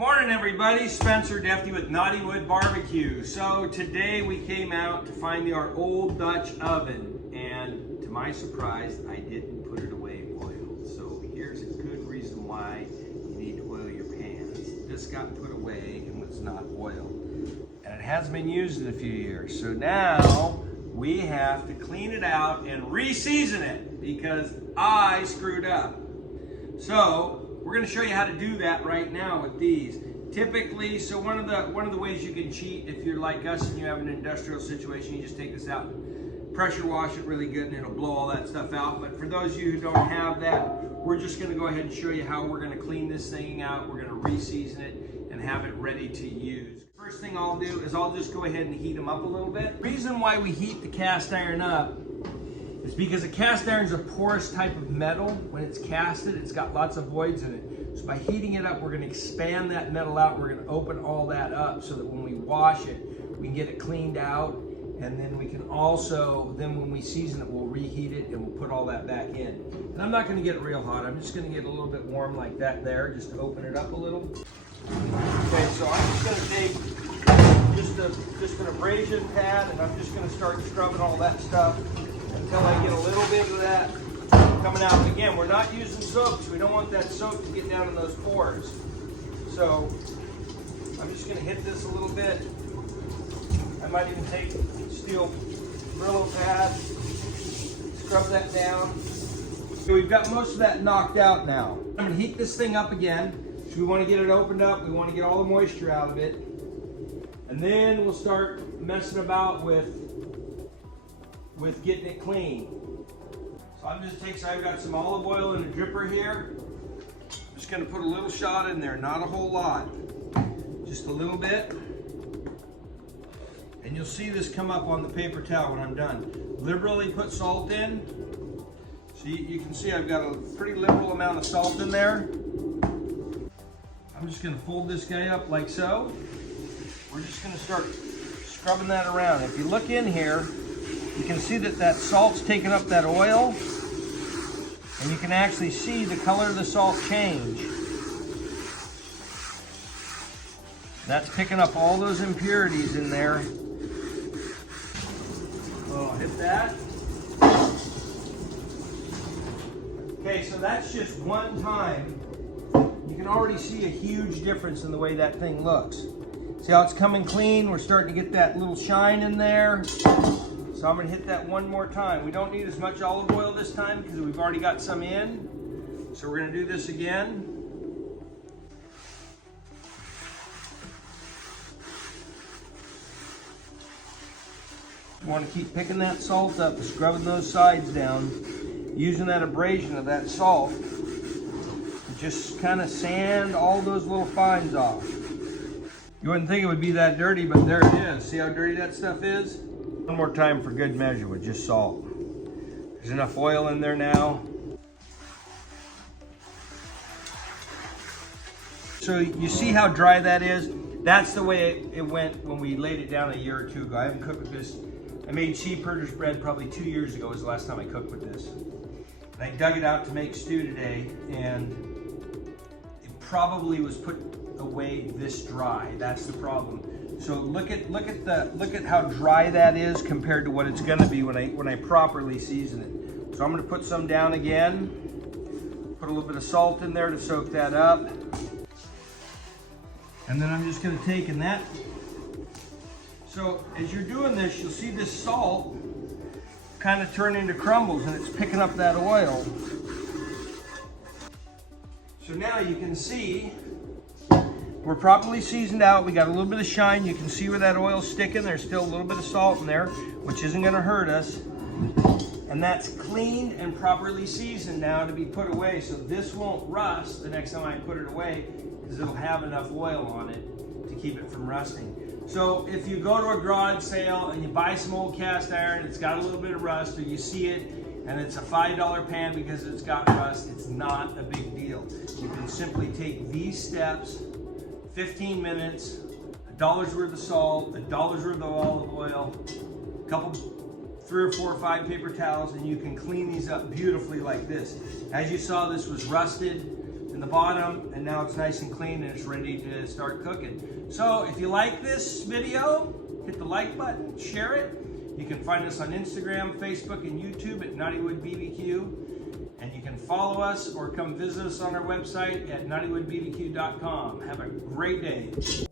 Morning everybody, Spencer Defty with Knotty Wood BBQ. So today we came out to find our old Dutch oven, and to my surprise I didn't put it away oiled. So here's a good reason why you need to oil your pans. This got put away and was not oiled, and it hasn't been used in a few years. So now we have to clean it out and re-season it because I screwed up. So we're going to show you how to do that right now with these. Typically, so one of the ways you can cheat if you're like us and you have an industrial situation, you just take this out and pressure wash it really good and it'll blow all that stuff out. But for those of you who don't have that, we're just going to go ahead and show you how we're going to clean this thing out. We're going to re-season it and have it ready to use. First thing I'll do is I'll just go ahead and heat them up a little bit. The reason why we heat the cast iron up is because a cast iron is a porous type of metal. When it's casted, it's got lots of voids in it. So by heating it up, we're going to expand that metal out. We're going to open all that up so that when we wash it, we can get it cleaned out. And then we can also, when we season it, we'll reheat it and we'll put all that back in. And I'm not going to get it real hot. I'm just going to get it a little bit warm like that there, just to open it up a little. Okay, so I'm just going to take just an abrasion pad, and I'm just going to start scrubbing all that stuff until I get a little bit of that coming out. And again, we're not using soap because we don't want that soap to get down in those pores. So I'm just going to hit this a little bit. I might even take steel Brillo pad, scrub that down. So we've got most of that knocked out now. I'm going to heat this thing up again. So we want to get it opened up. We want to get all the moisture out of it. And then we'll start messing about with getting it clean. So I've got some olive oil in a dripper here. I'm just going to put a little shot in there, not a whole lot, just a little bit. And you'll see this come up on the paper towel when I'm done. Liberally put salt in. So you can see I've got a pretty liberal amount of salt in there. I'm just going to fold this guy up like so. We're just going to start scrubbing that around. If you look in here, you can see that salt's taking up that oil, and you can actually see the color of the salt change. That's picking up all those impurities in there. So I'll hit that. Okay, so that's just one time. You can already see a huge difference in the way that thing looks. See how it's coming clean? We're starting to get that little shine in there. So I'm going to hit that one more time. We don't need as much olive oil this time because we've already got some in. So we're going to do this again. You want to keep picking that salt up, scrubbing those sides down, using that abrasion of that salt to just kind of sand all those little fines off. You wouldn't think it would be that dirty, but there it is. See how dirty that stuff is? One more time for good measure with just salt. There's enough oil in there now. So you see how dry that is? That's the way it went when we laid it down a year or two ago. I haven't cooked with this. I made sheepherder's bread probably 2 years ago was the last time I cooked with this. And I dug it out to make stew today, and it probably was put away this dry. That's the problem. So look at how dry that is compared to what it's going to be when I properly season it. So I'm going to put some down again. Put a little bit of salt in there to soak that up. And then I'm just going to take that. So as you're doing this, you'll see this salt kind of turn into crumbles, and it's picking up that oil. So now you can see we're properly seasoned out. We got a little bit of shine. You can see where that oil's sticking. There's still a little bit of salt in there, which isn't going to hurt us. And that's clean and properly seasoned now to be put away. So this won't rust the next time I put it away because it'll have enough oil on it to keep it from rusting. So if you go to a garage sale and you buy some old cast iron, it's got a little bit of rust, or you see it and it's a $5 pan because it's got rust, it's not a big deal. You can simply take these steps, 15 minutes, $1 worth of salt, $1 worth of olive oil, a couple 3 or 4 or 5 paper towels, and you can clean these up beautifully like this. As you saw, this was rusted. The in the bottom, and now it's nice and clean and it's ready to start cooking. So if you like this video, hit the like button, share it. You can find us on Instagram, Facebook, and YouTube at Knottywood BBQ. And you can follow us or come visit us on our website at knottywoodbbq.com. Have a great day.